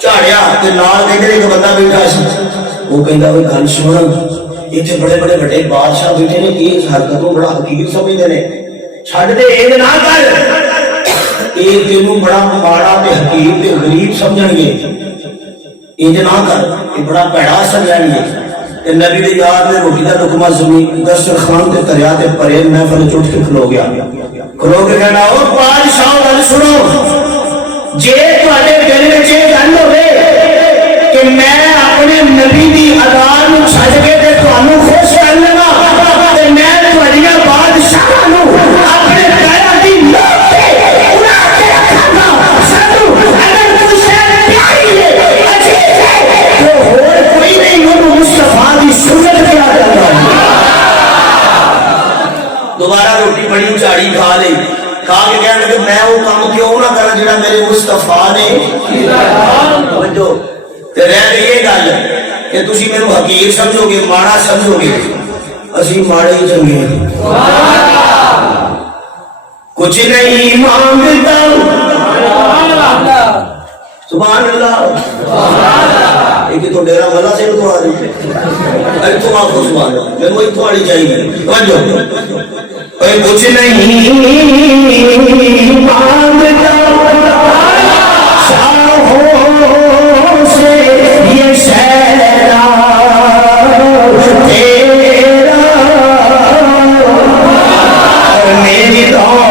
چاڑیا تے نال کہتے ایک بندہ بیٹھا سی وہ کہندا وہ گل سن ایتھے بڑے بڑے بڑے بادشاہ بیٹھے نے کی حرکت کو بڑا حقیر سمجھدے نے چھڈ دے اے نہ کر اے تینوں بڑا ماڑا تے حقیر تے غریب سمجھن گے انج نہ کر اے بڑا پیڑا سمجھن گے تے نبی دے یار نے روٹی دا لقمہ زمین دسترخوان تے دریا تے پرے محفل چٹ کے کھلو گیا کھلو کے کہنا او بادشاہ گل سنو جے تواڈے دل وچ اے گل ہوے کہ میں اپنے نبی دی ادا نو چھڈ کے تے تانوں خوش کر لواں تے میں تواڈیاں بادشاہاں نو اپنے پیراں دی نوک تے اڑا کے رکھاں گا سانو اگر کوئی شے پیاری ہے عجیب ہے تو ہور کوئی نہیں اونوں مصطفیٰ دی سنت کیا جاندا دوبارہ روٹی بڑی چاڑی کھا لئی کھا کے کہنے لگے میں وہ کام کیوں نہ کرا جڑا میرے مصطفیٰ نے توجہ تے رہ گئی یہ گل کہ تسی میرے حقیر سمجھو گے ماڑا سمجھو گے اسی ماڑے ہی چنگے کچھ نہیں مانگتا سبحان اللہ ایک تو ڈیرا والا سے تو آ رہی ہے تو آپ کو سبحان اللہ میں وہی تو آڑی چاہیے کچھ نہیں مانگتا میری دعا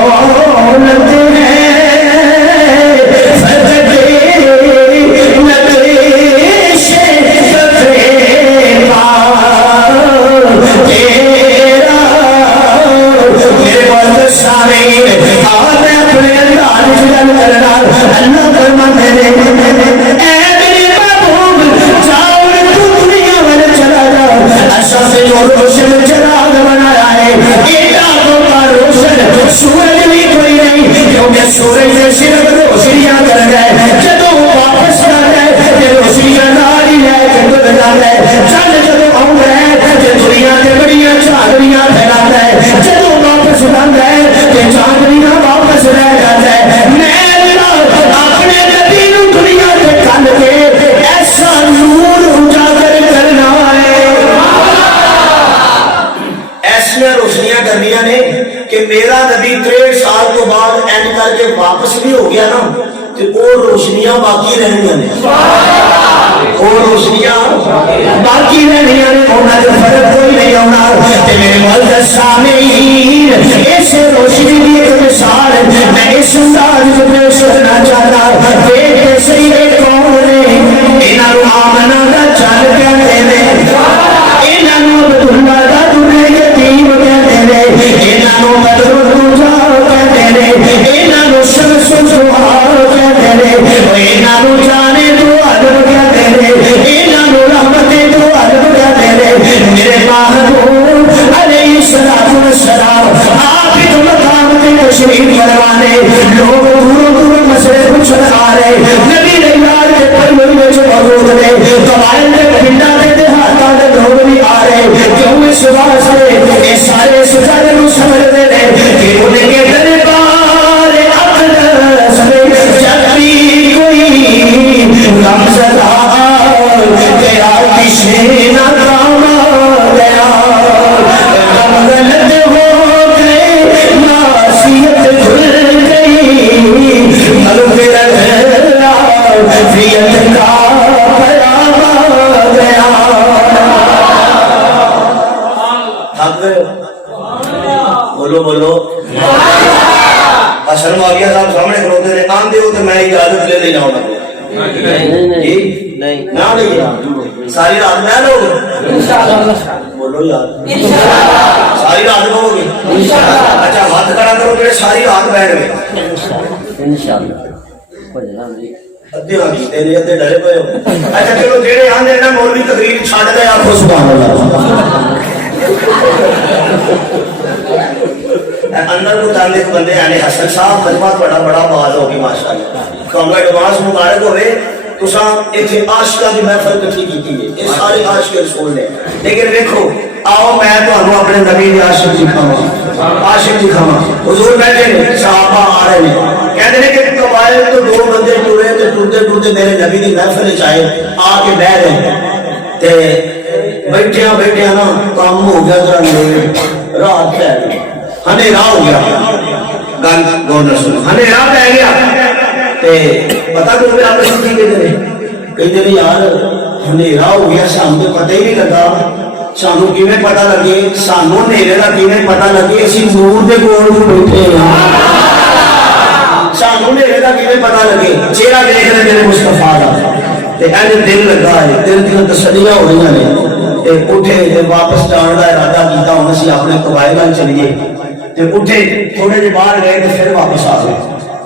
ایسا روشنیاں کرنیاں نے کہ میرا نبی 63 سال تو بعد اینڈ کر کے واپس بھی ہو گیا نا تو وہ روشنیاں باقی رہنیاں نے وہ روشنیاں باقی رہنیاں نے انہاں دا فرق کوئی نہیں ہونا تے میرے مولا سامعین اس روشنی دی ایک مثال میں اس انداز میں پیش کرنا چاہتا ہوں کہ صحیح کون ہے انہاں نوں آمنا دا چل کہندے نے انہاں نوں عبداللہ دا دنیا یتیم کہندے نے انہاں نوں بدر الرجال کہندے نے انہاں نوں شمس الضحیٰ کہندے نے انہاں نوں جانے دو عدد کہندے نے انہاں نوں رحمت دو عدد کہندے نے میرے محبوب علیہ الصلوۃ والسلام آپ ہی تو مقام تے تشریف فرمانے لوگ دور دور مسئلے پوچھن آ رہے نبی نے یار کے پہلو وچ موجود نے قبائل دے پنڈاں دے دیہاتاں دے لوگ بھی آ رہے کیوں اس واسطے اے سارے سجادے نوں سمجھدے نے کہ انہیں کے دربار اقدس میں جب بھی کوئی غمزدہ تیرا کشے نہ کام گیا غلط ہو گئے معصیت دھل گئی مغفرت عافیت کا پیام گیا تھک گئے بولو بولو شرم آ گیا صاحب سامنے کھڑوتے نے آن دے ہو تو میں اجازت لے لے جاؤں گا جی نہ نہیں ساری رات میں لوگ بولو یار ساری رات کہو گے اچھا ہاتھ کھڑا کرو کہ ساری رات بیٹھ گئے ادھے آ گئی تیرے ادھے ڈرے پے ہو اچھا چلو جہے آندے نا مولوی تقریر چھڈ دے آکھو سبحان اللہ اندر کو جانے بندے آنے حسن صاحب مجمع بڑا بڑا باز ہوگی ماشاءاللہ کام کا ایڈوانس مبارک ہوئے تساں ایتھے عاشقاں دی محفل کٹھی کیتی ہے یہ سارے عاشق رسول نے لیکن دیکھو آؤ میں تانوں اپنے نبی دے عاشق دکھاواں حضور بیٹھے نے صحابہ آ رہے ہیں کہتے ہیں کہ قبائل تو دو بندے ٹرے تے ٹرتے ٹرتے میرے نبی دی محفل وچ آئے آ کے بیٹھ گئے تے بیٹھیاں نا کام ہو گیا ذرا رات پہ گئی ہنیرا ہو گیا گل گورنر سنو ہنیرا پہ گیا تے پتہ کیوں پہ آپ سمجھی کہتے ہیں یار ہنیرا ہو گیا سانوں تو پتہ ہی نہیں لگا سانوں کیویں پتہ لگے سانوں ہنیرے دا کیویں پتہ لگے اسی نور دے کول بیٹھے ہاں سانوں ہنیرے دا کیویں پتہ لگے چہرہ دیکھ رہے میرے مصطفیٰ دا تے اج دل لگا ہے دل دی تسلیاں ہو رہی نے اٹھے واپس جان کا ارادہ کیتا ہوں اسی اپنے قبائل چلیے اٹھے تھوڑے دیر باہر گئے تو پھر واپس آ گئے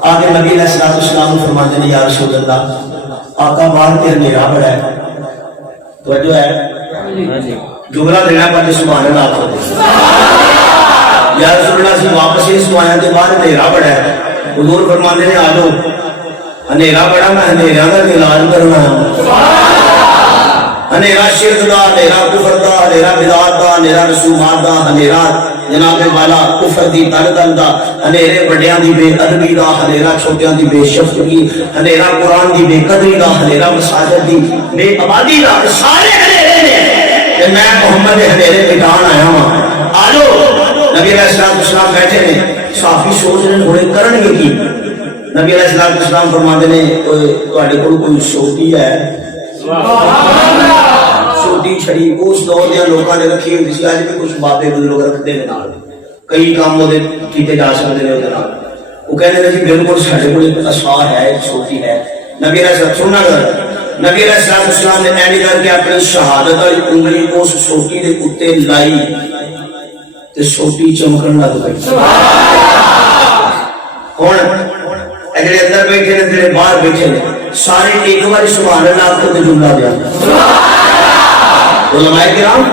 آگے نبی علیہ الصلوۃ والسلام فرماتے ہیں یا رسول اللہ آقا باہر کے اندھیرا بڑا ہے توجہ ہے جملہ دینا پڑے سبحان اللہ یا رسول اللہ سے واپس اس کو آیا تو باہر اندھیرا بڑا ہے حضور فرماتے ہیں آ جاؤ اندھیرا بڑا میں اندھیرا کا علاج کرنا ہے اندھیرا شرک دا اندھیرا کفر دا اندھیرا بدعت دا اندھیرا رسومات دا اندھیرا جناب والا کفر دی دردن دا اندھیرے بڑیاں دی بے ادبی دا اندھیرا چھوٹیاں دی بے شفقتی اندھیرا قرآن دی بے قدری دا اندھیرا مساجد دی بے آبادی دا سارے اندھیرے نے کہ میں محمد اندھیرے مٹان آیا ہوں آلو نبی علیہ السلام بیٹھے نے صحابی سوچ رہے ہوئے کرن گے کی نبی علیہ السلام فرماتے نے تواڈے کول کوئی سوٹی ہے چھوٹی چھڑی اس دور دے لوکاں نے رکھی ہوئی سی اج بھی کچھ بابے بزرگ رکھتے ہیں نال کئی کام وہ کیتے جا سکتے ہیں اودے نال وہ کہندے نے جی بالکل ساڈے کول ایک عصا ہے ایک چھوٹی ہے نبی علیہ السلام نبی علیہ السلام نے اینی کر کے اپنی شہادت والی انگلی اس چھوٹی دے اوتے لائی تے چھوٹی چمکن لگ گئی ہن اگلے اندر بیٹھے نے تیرے باہر بیٹھے نے سارے ایک بار سبحان اللہ کو تے جملہ دیا علماء کرام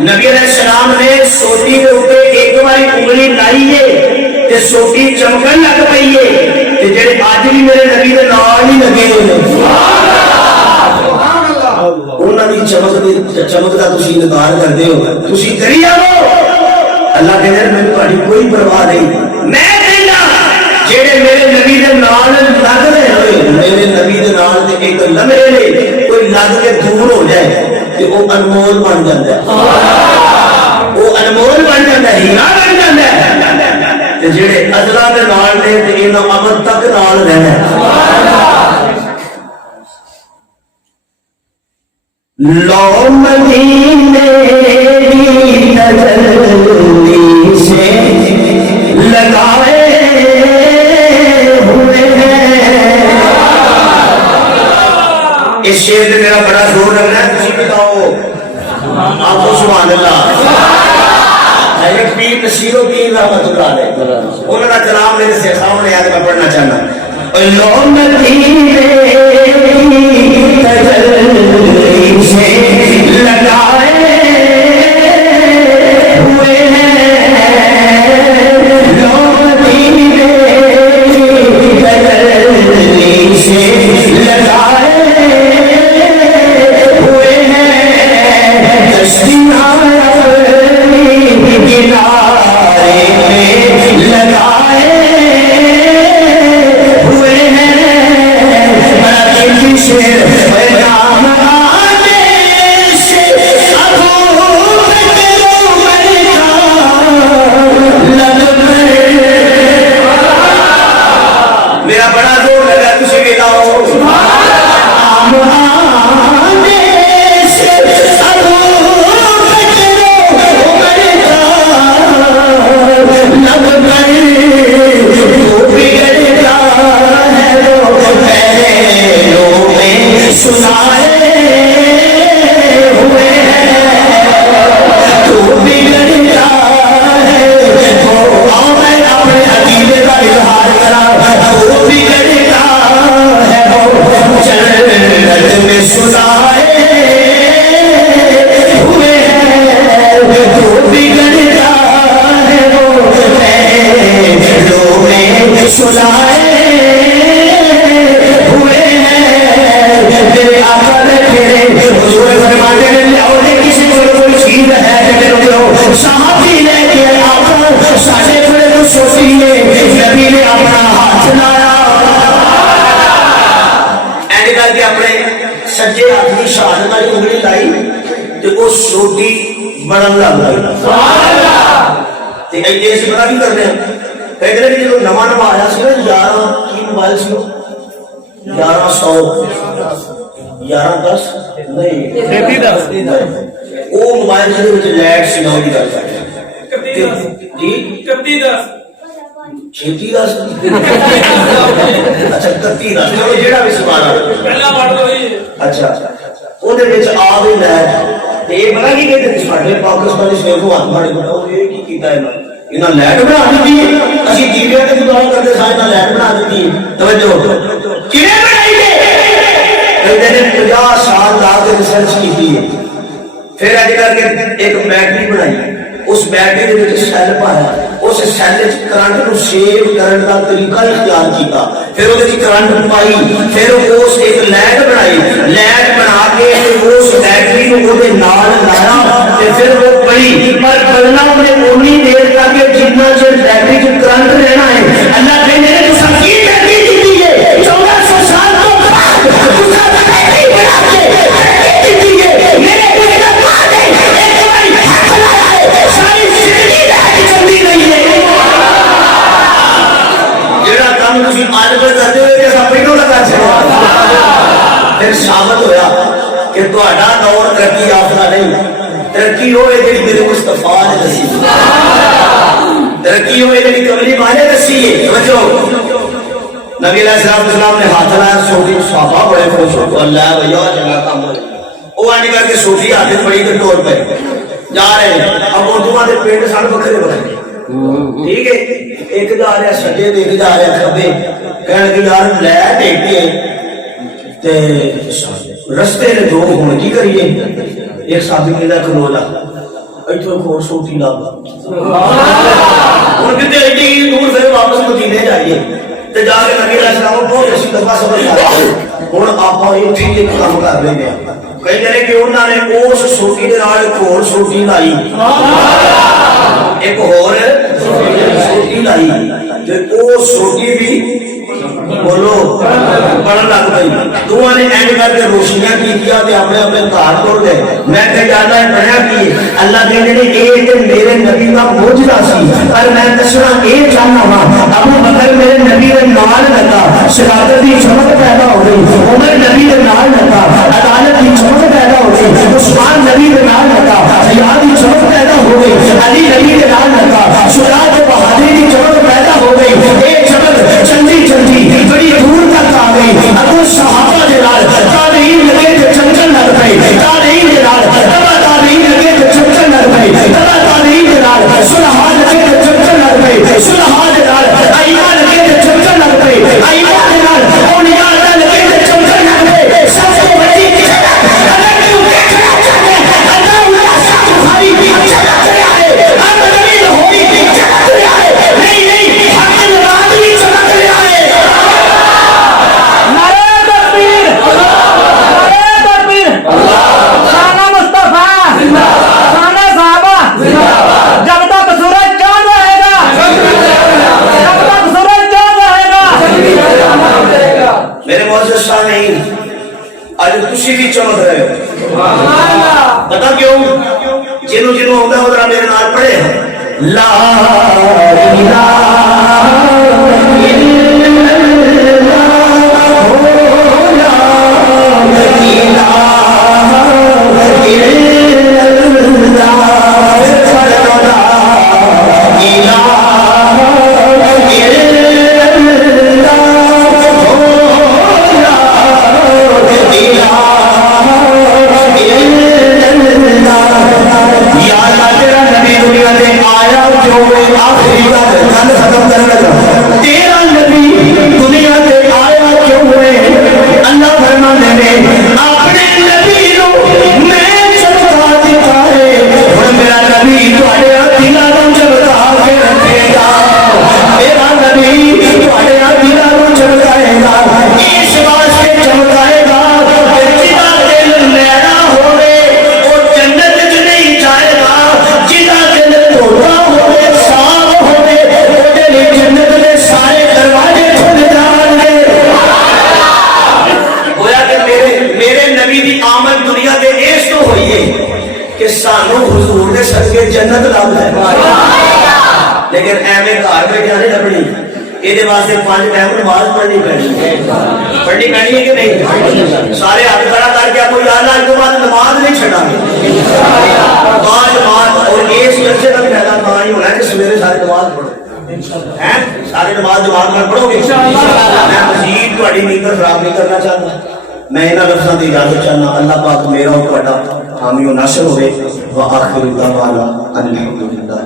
نبی علیہ السلام نے سوٹی کے اوپر ایک بار انگلی لائی ہے تے سوٹی چمکن لگ پئی ہے تے جڑے اج بھی میرے نبی دے نال ہی لگے ہوئے نے انہاں دی چمک دا تسی انکار کردے ہو تسی کری آو اللہ کہندے مینوں تہاڈی کوئی پرواہ نہیں میں کہنا جڑے میرے نبی دے نال لگ رہے ہوئے میرے نبی دے نال تے ایک لمحے نے کوئی لگ کے دور ہو جائے تے او انمول بن جاندا ہے وہ انمول بن جاندا ہے مدینہ لگ جاتا ہے تے جڑے ازلا دے نال نے تے انہاں ابد تک نال رہنا ہے. لو مدینے کی تجلی سے لگائے ہوئے ہیں. اس شعر میں میرا بڑا زور لگ رہا ہے, تسی بتاؤ آپ کو سبحان اللہ. ایک پیر نصیر الدین رحمۃ اللہ علیہ, انہوں کا کلام میرے سے سامنے آیا تو میں پڑھنا چاہنا. لو مدینے کی تجلی سے لگائے ہوئے ہیں, لو مدینے کی تجلی سے لگائے ہوئے ہیں, تشریح کنارے پہ لگائے ہوئے ہیں. بڑا دل شیر پیغام آنے سے ابو بکر عمر کا لب میرا بڑا زور لگا تجھے بھی لاؤ. سجے ہاتھ کی شہادت والی انگلی لائی تے وہ سوٹی بڑھن لگ گئی. تے ایڈے سے بڑا بھی کرنے کہتے ہیں کہ جب نواں نواں آیا سی نا 11 کی موبائل سی 1100 1110 نہیں 3310 وہ موبائل سے وچ لائٹ سی نہ دی گل کرتے جی 3310 چھتی دس اچھا 3310 چلو جیڑا بھی سوال پہلا ماڈل ہوئی اچھا اودے وچ آ گئی لائٹ تے بڑا کی کہتے ہیں ساڈے پاکستانی سے کو ہاتھ ماڑے بڑا یہ کی کیتا ہے انہاں لائٹ بنا دتی اسی دیوے تے دعا کرتے سائیں نہ لائٹ بنا دتی. توجہ کیویں بنائی ہے کہتے ہیں 50 سال لا کے ریسرچ کی ہے, پھر اج کر کے ایک بیٹری بنائی, اس بیٹری دے وچ سیل پایا, اس سیل وچ کرنٹ نو سیو کرن دا طریقہ اختیار کیتا, پھر اودے وچ کرنٹ پائی, پھر اس ایک لائٹ بنائی, لائٹ بنا کے اس بیٹری نو اودے نال لایا تے پھر وہ پئی, پر بلنا نے اونی دیر تک جتنا چر بیٹری وچ کرنٹ رہنا ہے. اللہ کہنے نے تو سب کی بیٹری دی ہے 1400 سال تو بعد اس کا بیٹری بنا کے دی ہے. میرے بیٹا بعد ایک بار ہاتھ لایا ساری زندگی بیٹھ چلتی رہی ہے. جڑا کام تسی اج کل کرتے ہو کہ سب پہلو لگا چھڑا, پھر ثابت ہویا کہ تہاڈا دور ترقی یافتہ نہیں, ترقی ہوئے جڑی میرے مصطفیٰ نے دسی, ترقی ہوئے جڑی کملی ماں نے دسی ہے. توجہ نبی علیہ السلام نے ہاتھ لایا سوٹی, صحابہ بڑے خوش ہو اللہ بھیا جگہ کام ہو وہ آنے کر کے سوٹی ہاتھ پڑی تو ٹور پہ جا رہے ہیں. اب اردو دے پنڈ سن بکھرے بکھرے ٹھیک ہے, ایک جا رہا سجے تے ایک جا رہا کھبے, کہنے کہ یار لے دیکھ کے تے رستے نے دو ہن کی کریے, ایک صحابی کہندا کھلو جا ایتھوں کھول سوٹی لا ہن کتے ایڈی دور سے واپس مدینے جائیے تے جا کے نبی علیہ السلام بہت اچھی دفعہ سبق کر ہن آپا ایتھے ایک کام کر رہے ہیں. کہتے ہیں کہ انہوں نے اس سوٹی دے نال ایک اور سوٹی لائی, ایک اور سوٹی لائی تے او سوٹی بھی بولو پڑھن لگ پئی. دونوں نے اینڈ کر کے روشنیاں کیتیاں تے اپنے اپنے گھر ٹر گئے. میں کہ اللہ بنیا کی اللہ کہندے نے اے تے میرے نبی دا معجزہ پر میں دسنا یہ چاہنا وا ابو بکر میرے نبی دے نال لگا صداقت دی چمک پیدا ہو گئی عمر نبی دے نال لگا عدالت دی چمک پیدا ہو گئی عثمان نبی دے نال لگا حیا دی چمک پیدا ہو گئی علی نبی دے نال لگا شجاع تے بہادری دی چمک پیدا ہو گئی یہ چمک چلدی چلدی بڑی دور تک آ گئی ابو صحابہ دے نال تابعین لگے تے چمکن لگ پئے تابعین دے نال تابعین لگے تے چمکن لگ پئے تابعین دے نال صلحاء لگے تے چمکن لگ پئے صلحاء دے نال ائمہ لگے تے چمکن لگ پئے ائمہ دے نال اولیاء لگے تے چمکن لگ پئے سب کو بڑی بھی چمک رہے ہو پتا کیوں جنوں جنوں ہوتا ہے ذرا میرے نال پڑھے لا الہ جنت لب ہے لیکن ایویں گھر بیٹھے نہیں لبنی یہ واسطے 5 ٹائم نماز پڑھنی پڑنی ہے کہ نہیں سارے ہاتھ کھڑا کر کے کوئی یار اس کے بعد نماز نہیں چھڑا گے اور اس چرچے کا بھی فائدہ کہاں ہی ہونا ہے کہ سویرے سارے نماز پڑھو سارے نماز جماعت میں پڑھو گے میں مزید تھوڑی نیند خراب نہیں کرنا چاہتا میں انہاں لفظاں دی اجازت چاہنا اللہ پاک میرا اور تہاڈا حامی و ناصر ہوئے وآخر دعوانا الحمدللہ